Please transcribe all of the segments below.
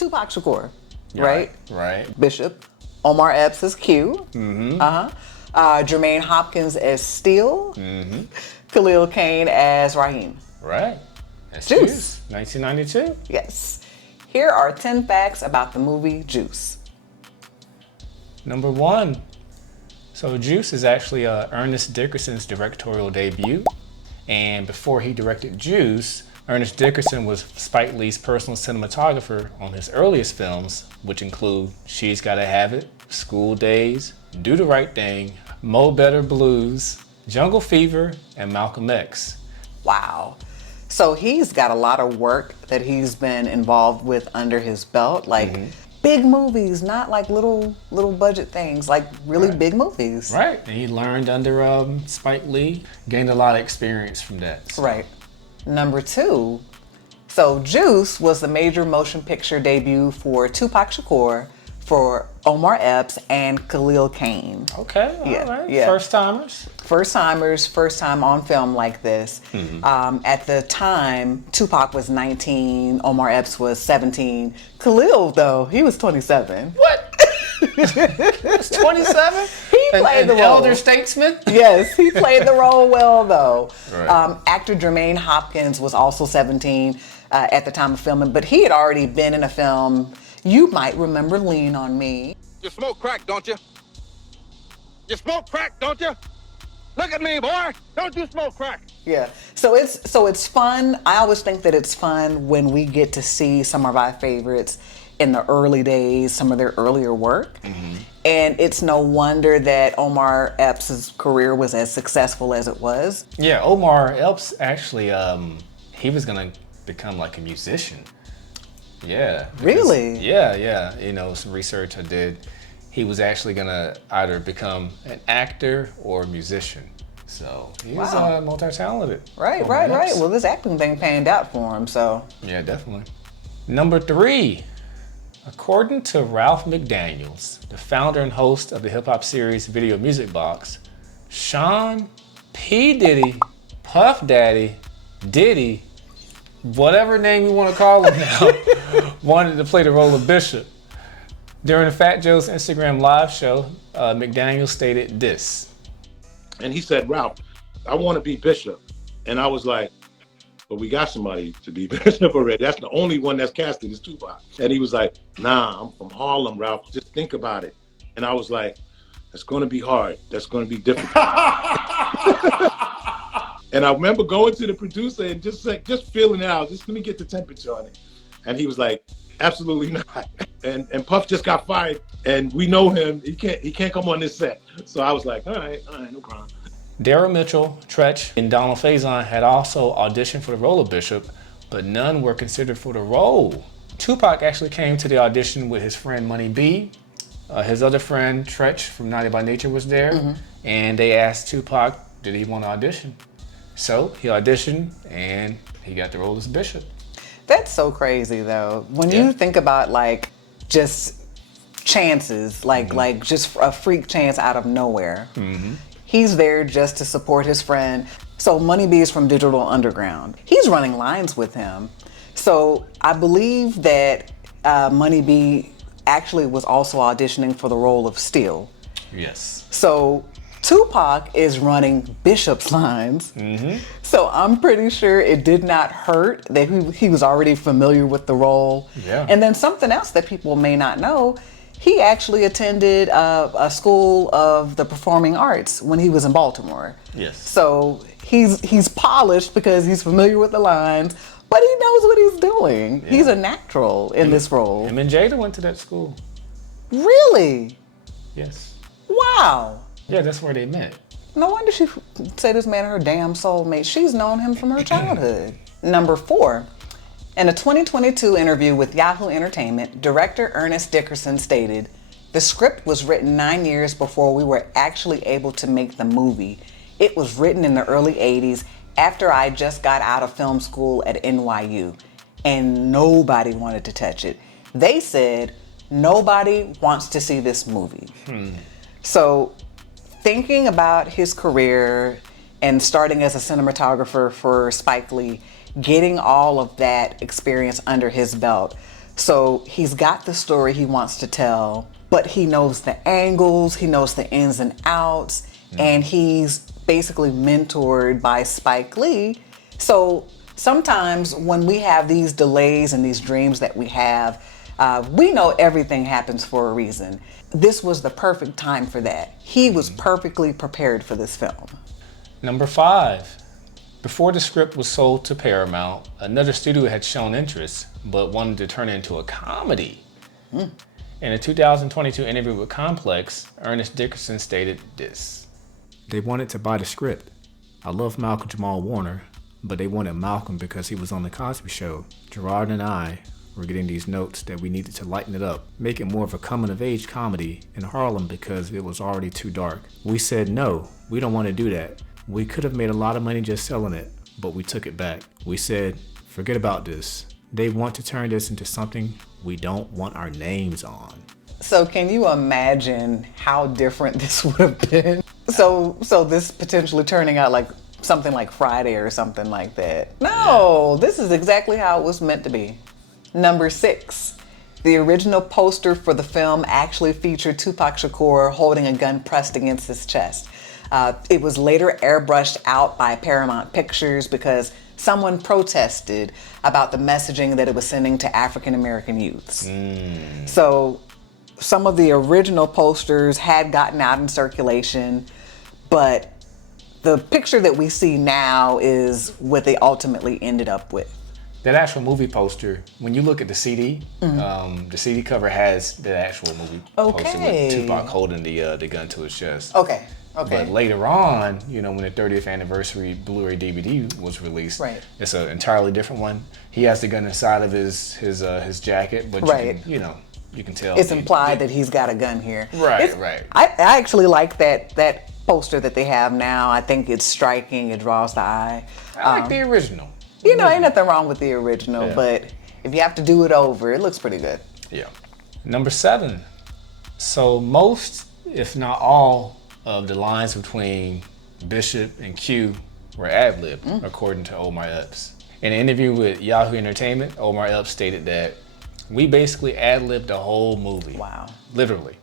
Tupac Shakur, right? Right. Bishop. Omar Epps as Q. Jermaine Hopkins as Steele. Khalil Kane as Raheem. Right. That's Juice. 1992. Yes. Here are 10 facts about the movie Juice. Number 1. So Juice is actually Ernest Dickerson's directorial debut. And before he directed Juice, Ernest Dickerson was Spike Lee's personal cinematographer on his earliest films, which include She's Gotta Have It, School Days, Do the Right Thing, Mo Better Blues, Jungle Fever, and Malcolm X. Wow. So he's got a lot of work that he's been involved with under his belt, like big movies, not like little budget things, like really big movies. Right. And he learned under Spike Lee, gained a lot of experience from that. So. Right. Number 2, so Juice was the major motion picture debut for Tupac Shakur, for Omar Epps, and Khalil Kane. Okay, all right. Yeah. First timers. First timers, first time on film like this. At the time, Tupac was 19, Omar Epps was 17. Khalil, though, he was 27. What? 27? He played the role. Elder statesman? Yes, he played the role well, though. Right. Actor Jermaine Hopkins was also 17 at the time of filming, but he had already been in a film. You might remember Lean on Me. You smoke crack, don't you? You smoke crack, don't you? Look at me, boy. Don't you smoke crack? Yeah. So it's fun. I always think that it's fun when we get to see some of our favorites in the early days, some of their earlier work. And it's no wonder that Omar Epps' career was as successful as it was. Yeah, Omar Epps actually, he was gonna become like a musician. Yeah. Really? Yeah. You know, some research I did. He was actually gonna either become an actor or a musician. So he was multi-talented. Right. Well, this acting thing panned out for him, so. Yeah, definitely. Number 3. According to Ralph McDaniels, the founder and host of the hip-hop series Video Music Box, Sean P. Diddy, Puff Daddy, Diddy, whatever name you want to call him now, wanted to play the role of Bishop. During the Fat Joe's Instagram live show, McDaniel stated this. And he said, Ralph, I want to be Bishop. And I was like, but we got somebody to be Bishop already. That's the only one that's casted is Tupac. And he was like, nah, I'm from Harlem, Ralph. Just think about it. And I was like, that's going to be hard. That's going to be difficult. And I remember going to the producer and just feeling it out. Just let me get the temperature on it. And he was like, absolutely not. And Puff just got fired, and we know him. He can't come on this set. So I was like, all right, no problem. Daryl Mitchell, Tretch, and Donald Faison had also auditioned for the role of Bishop, but none were considered for the role. Tupac actually came to the audition with his friend Money B. His other friend, Tretch from Naughty by Nature, was there, and they asked Tupac, did he want to audition? So he auditioned, and he got the role as Bishop. That's so crazy, though. When you think about, like, just chances, like just a freak chance out of nowhere. He's there just to support his friend. So Money B is from Digital Underground. He's running lines with him. So I believe that Money B actually was also auditioning for the role of Steele. Yes. So Tupac is running Bishop's lines. So I'm pretty sure it did not hurt that he was already familiar with the role. Yeah. And then something else that people may not know, he actually attended a school of the performing arts when he was in Baltimore. Yes. So he's polished because he's familiar with the lines, but he knows what he's doing. He's a natural in this role. Him and Jada went to that school. Really? Yes. Wow. Yeah, that's where they met. No wonder she said this man her damn soulmate. She's known him from her childhood. Number 4. In a 2022 interview with Yahoo Entertainment, director Ernest Dickerson stated, "The script was written 9 years before we were actually able to make the movie. It was written in the early 80s after I just got out of film school at NYU. And nobody wanted to touch it. They said, nobody wants to see this movie." So thinking about his career and starting as a cinematographer for Spike Lee, getting all of that experience under his belt. So he's got the story he wants to tell, but he knows the angles, he knows the ins and outs, and he's basically mentored by Spike Lee. So sometimes when we have these delays and these dreams that we have, we know everything happens for a reason. This was the perfect time for that. He was perfectly prepared for this film. Number 5. Before the script was sold to Paramount, another studio had shown interest, but wanted to turn it into a comedy. In a 2022 interview with Complex, Ernest Dickerson stated this. They wanted to buy the script. I love Malcolm Jamal Warner, but they wanted Malcolm because he was on The Cosby Show. Gerard and I were getting these notes that we needed to lighten it up, make it more of a coming-of-age comedy in Harlem because it was already too dark. We said, no, we don't want to do that. We could have made a lot of money just selling it, but we took it back. We said, forget about this. They want to turn this into something we don't want our names on. So can you imagine how different this would have been? So this potentially turning out like something like Friday or something like that. No, this is exactly how it was meant to be. Number 6. The original poster for the film actually featured Tupac Shakur holding a gun pressed against his chest. It was later airbrushed out by Paramount Pictures because someone protested about the messaging that it was sending to African American youths. So some of the original posters had gotten out in circulation, but the picture that we see now is what they ultimately ended up with. That actual movie poster, when you look at the CD, the CD cover has the actual movie poster with Tupac holding the gun to his chest. Okay. But later on, when the 30th anniversary Blu-ray DVD was released, it's an entirely different one. He has the gun inside of his jacket, but you can tell. It's implied that he's got a gun here. Right. I actually like that poster that they have now. I think it's striking. It draws the eye. I like the original. Ain't nothing wrong with the original, but if you have to do it over, it looks pretty good. Yeah. Number 7. So most, if not all, of the lines between Bishop and Q were ad-libbed, according to Omar Epps. In an interview with Yahoo Entertainment, Omar Epps stated that we basically ad-libbed the whole movie. Wow. Literally.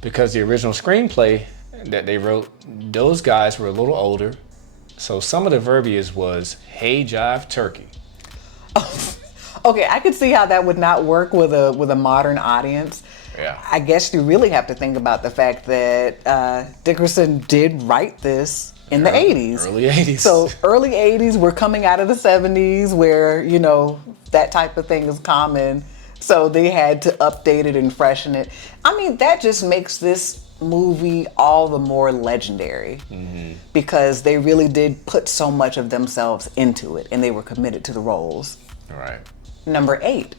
Because the original screenplay that they wrote, those guys were a little older, so some of the verbiage was, hey, jive turkey. Okay, I could see how that would not work with a modern audience. Yeah. I guess you really have to think about the fact that Dickerson did write this in the 80s. Early 80s. So early 80s, we're coming out of the 70s where, that type of thing is common. So they had to update it and freshen it. I mean, that just makes this movie all the more legendary because they really did put so much of themselves into it and they were committed to the roles. All right. Number 8.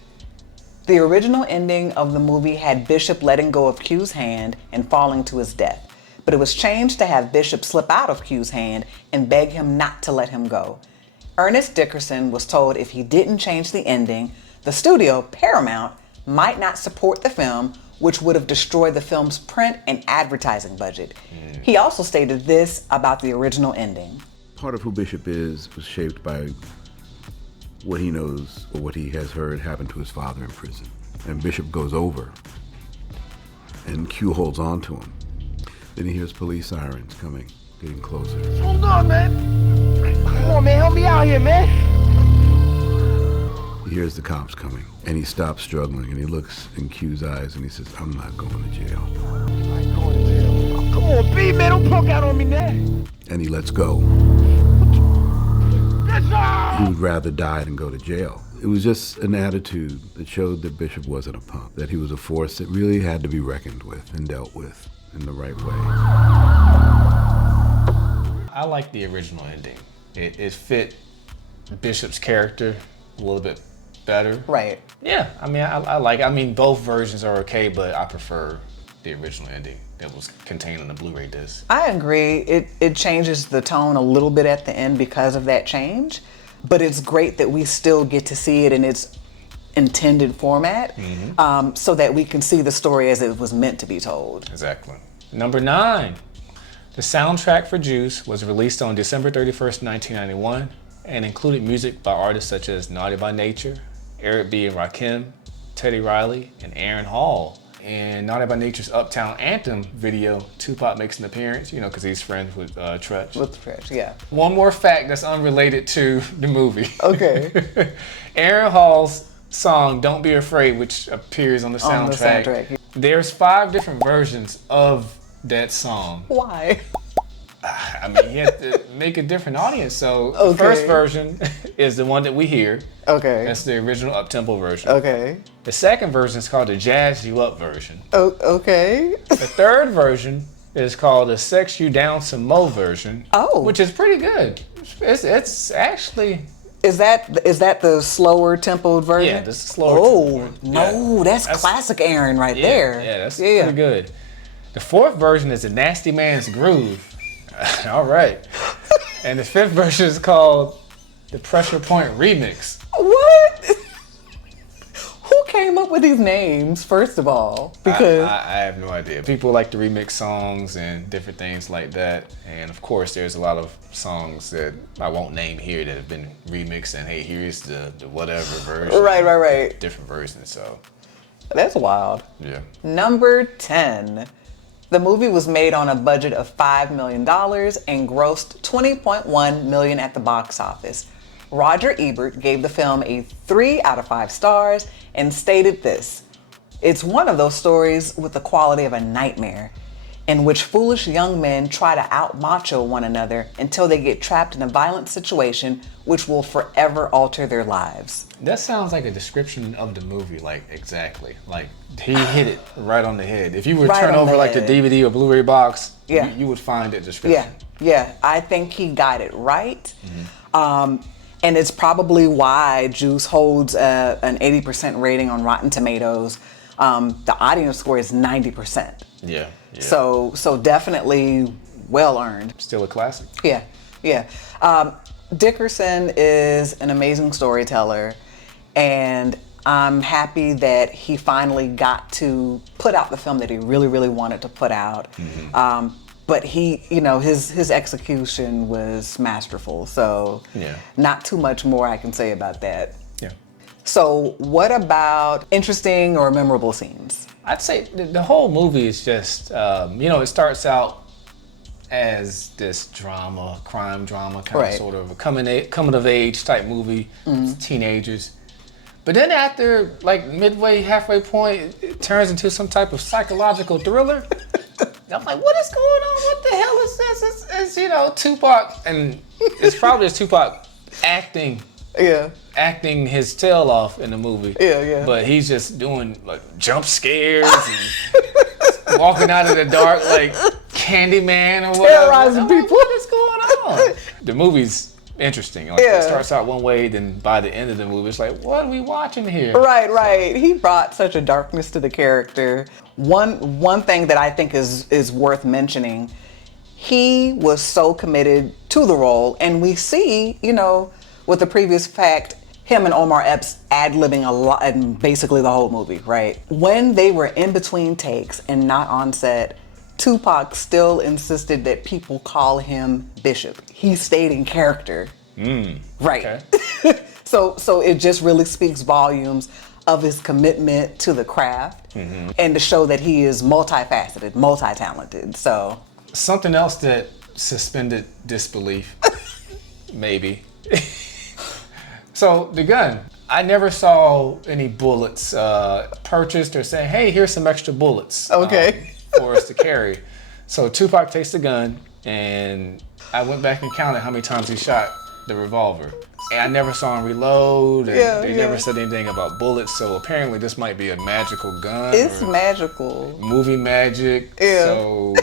The original ending of the movie had Bishop letting go of Q's hand and falling to his death, but it was changed to have Bishop slip out of Q's hand and beg him not to let him go. Ernest Dickerson was told if he didn't change the ending, the studio, Paramount, might not support the film, which would have destroyed the film's print and advertising budget. He also stated this about the original ending. Part of who Bishop is was shaped by what he knows or what he has heard happened to his father in prison. And Bishop goes over, and Q holds on to him. Then he hears police sirens coming, getting closer. Hold on, man. Come on, man. Help me out here, man. He hears the cops coming, and he stops struggling, and he looks in Q's eyes, and he says, I'm not going to jail. I ain't going to jail. Come on, B, man. Don't poke out on me now. And he lets go. He would rather die than go to jail. It was just an attitude that showed that Bishop wasn't a punk, that he was a force that really had to be reckoned with and dealt with in the right way. I like the original ending. It fit Bishop's character a little bit better. Right. Yeah, I mean, both versions are okay, but I prefer the original ending that was contained on the Blu-ray disc. I agree. It changes the tone a little bit at the end because of that change, but it's great that we still get to see it in its intended format, so that we can see the story as it was meant to be told. Exactly. Number 9, the soundtrack for Juice was released on December 31st, 1991, and included music by artists such as Naughty by Nature, Eric B. and Rakim, Teddy Riley, and Aaron Hall. In Naughty by Nature's Uptown Anthem video, Tupac makes an appearance, because he's friends with Trutch. With Trutch, yeah. One more fact that's unrelated to the movie. Okay. Aaron Hall's song "Don't Be Afraid," which appears on the soundtrack. On the soundtrack. There's 5 different versions of that song. Why? I mean, he had to make a different audience. So the first version is the one that we hear. Okay. That's the original up-tempo version. Okay. The second version is called the Jazz You Up version. Oh, okay. The third version is called the Sex You Down Some Mo version. Oh. Which is pretty good. It's actually... Is that the slower tempoed version? Yeah, this is slower. Oh, no, that's classic Aaron right there. Yeah, that's pretty good. The fourth version is the Nasty Man's Groove. All right. And the fifth version is called the Pressure Point Remix. What? Who came up with these names, first of all? Because I have no idea. People like to remix songs and different things like that. And of course, there's a lot of songs that I won't name here that have been remixed. And hey, here's the whatever version. Right. Different versions. So that's wild. yeah. Number 10. The movie was made on a budget of $5 million and grossed $20.1 million at the box office. Roger Ebert gave the film a 3 out of 5 stars and stated this: "It's one of those stories with the quality of a nightmare, in which foolish young men try to out-macho one another until they get trapped in a violent situation which will forever alter their lives." That sounds like a description of the movie, like exactly. Like he hit it right on the head. If you were to turn over like the DVD or Blu-ray box, you would find that description. Yeah. I think he got it right. And it's probably why Juice holds an 80% rating on Rotten Tomatoes. The audience score is 90%. Yeah. So definitely well earned. Still a classic. Yeah. Dickerson is an amazing storyteller, and I'm happy that he finally got to put out the film that he really, really wanted to put out. But he, his execution was masterful. So not too much more I can say about that. Yeah. So what about interesting or memorable scenes? I'd say the whole movie is just, it starts out as this crime drama, kind of sort of a coming of age type movie, teenagers. But then after like midway, halfway point, it turns into some type of psychological thriller. I'm like, what is going on? What the hell is this? It's Tupac, and it's probably just Tupac acting his tail off in the movie. Yeah. But he's just doing like jump scares and walking out of the dark like Candyman or whatever. Terrorizing people. What is going on? The movie's interesting. Like, it starts out one way, then by the end of the movie, it's like, what are we watching here? Right. He brought such a darkness to the character. One thing that I think is worth mentioning, he was so committed to the role, and we see, with the previous fact, him and Omar Epps ad-libbing a lot in basically the whole movie, right? When they were in between takes and not on set, Tupac still insisted that people call him Bishop. He stayed in character. Right. Okay. So it just really speaks volumes of his commitment to the craft and to show that he is multifaceted, multi-talented. So something else that suspended disbelief, maybe. So the gun. I never saw any bullets purchased or saying, hey, here's some extra bullets. Okay. For us to carry. So Tupac takes the gun, and I went back and counted how many times he shot the revolver. And I never saw him reload, and they never said anything about bullets, so apparently this might be a magical gun. It's magical. Movie magic. Yeah. So,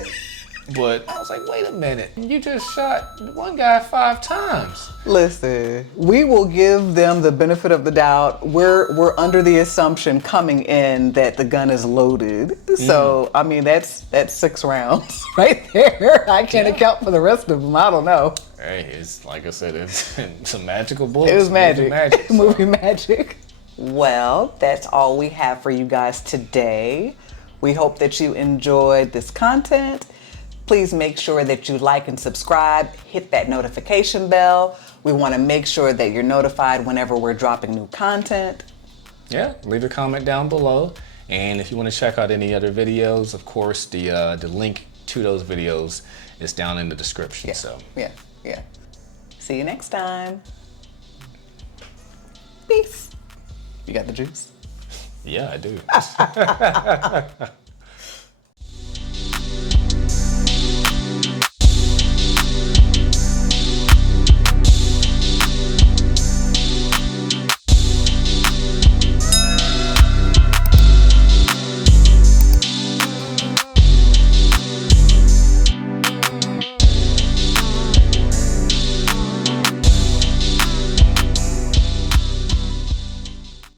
but I was like, wait a minute, you just shot one guy 5 times. Listen, we will give them the benefit of the doubt. We're under the assumption coming in that the gun is loaded. So, I mean, that's 6 rounds right there. I can't account for the rest of them. I don't know. Hey, it's like I said, it's some magical bullets. It was magic. Movie magic. Movie magic. Well, that's all we have for you guys today. We hope that you enjoyed this content. Please make sure that you like and subscribe. Hit that notification bell. We want to make sure that you're notified whenever we're dropping new content. Yeah, leave a comment down below. And if you want to check out any other videos, of course, the link to those videos is down in the description. Yeah. So Yeah. See you next time. Peace. You got the juice? yeah, I do.